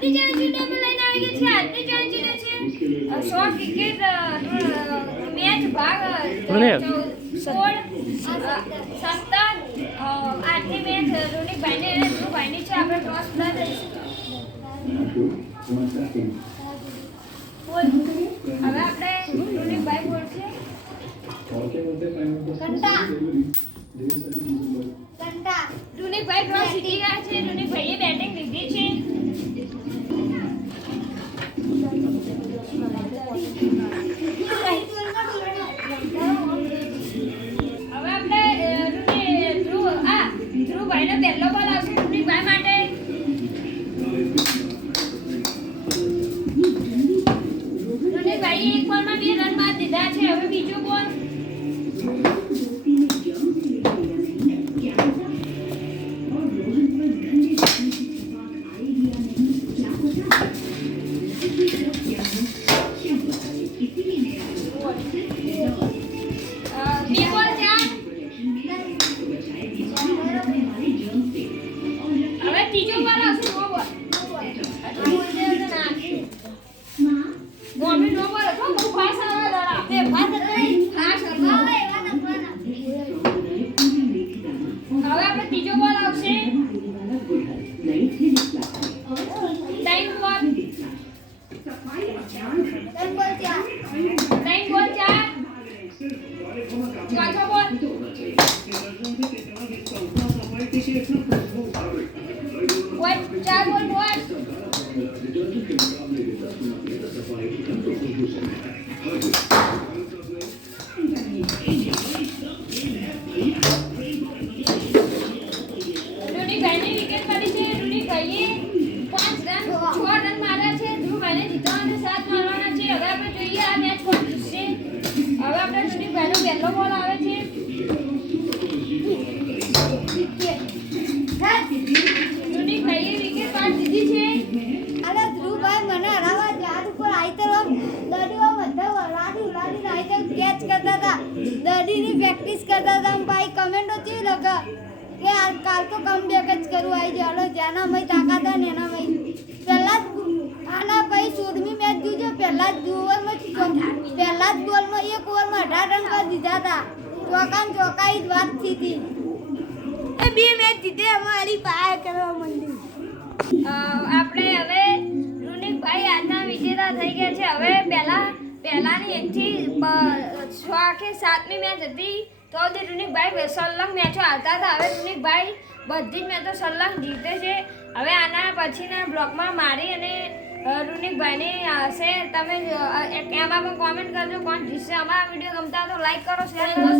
આજની ચેલેન્જ અમે લઈને આવી ગયા છે. આજની ચેલેન્જ છે 100 ક્રિકેટ મેચ ભાગ 16 17 આજની મેચ રોનિકભાઈને અને ધ્રુવભાઈની છે. આપણે ટોસ પ્લે દઈશું. હવે આપણે રોનિકભાઈ બોલશે. ઘંટા રોનિકભાઈ ટોસ જીતી ગયા છે. રોનિકભાઈએ બેટિંગ લીધી છે. હવે આપણે ધ્રુવભાઈનો પહેલો બોલ આવશે રોનિકભાઈ માટે. રોનિકભાઈએ એક બોલમાં 2 રન માર દીધા છે. હવે બીજો બોલ. હવે ત્રીજો બોલ આવશે. નો બોલ. ગોમી નો બોલ હતો. બહુ ફાસ્ટ આવે દાડા. તે ફાસ્ટ નહીં. ફાસ્ટ હતો. હવે આપણે ત્રીજો બોલ આવશે. ટાઈમ બોલ. ટાઈમ બોલ 4. ચોથો બોલ. What? 4 બોલ what? રોનિકભાઈની વિકેટ પડી છે. રોનિકભાઈએ 5 રન 6 રન માર્યા છે. ધ્રુવભાઈને જીતવાના 7 મારવાના છે. હવે આપણે જોઈએ આ મેચ કોણ જીતશે. હવે આપણે રોનિકભાઈનો પહેલો બોલ આવે છે. રોનિકભાઈએ વિકેટ પાડ દીધી છે. અરે ધ્રુવભાઈ મને હરાવવા ઝાડ ઉપર આઈતર દડીઓ બધા લાડી આઈતર કેચ કરતા હતા. દડીની પ્રેક્ટિસ કરતા હતા. ભાઈ કમેન્ટો ચી લગા કે કાલ તો કમબેક જ કરું આવી જાય. જેના મય તાકાત હોય ને એના મય પહેલા જ આના પછી 16મી મેચ જોજો. પહેલા જ ઓવરમાં પહેલા જ બોલમાં 1 ઓવરમાં 18 રન કરી દીધા હતા. ચોકાઈ જ વાત થઈ હતી. એ 2 મેચ જીતે અમારી પાય કરવા માંડી. આપણે હવે રોનિકભાઈ આજના વિજેતા થઈ ગયા છે. હવે પહેલાની 1 થી 6 કે 7મી મેચ હતી તો રોનિકભાઈ સલંગ મેચો હારતા હતા. હવે રોનિકભાઈ બધી જ મેચો સલંગ જીતે છે. હવે આના પછીના બ્લોગમાં મારી અને રોનિકભાઈની હશે. તમે એમાં પણ કોમેન્ટ કરજો કોણ જીતશે. અમારા વિડીયો ગમતા તો લાઈક કરો, શેર કરો.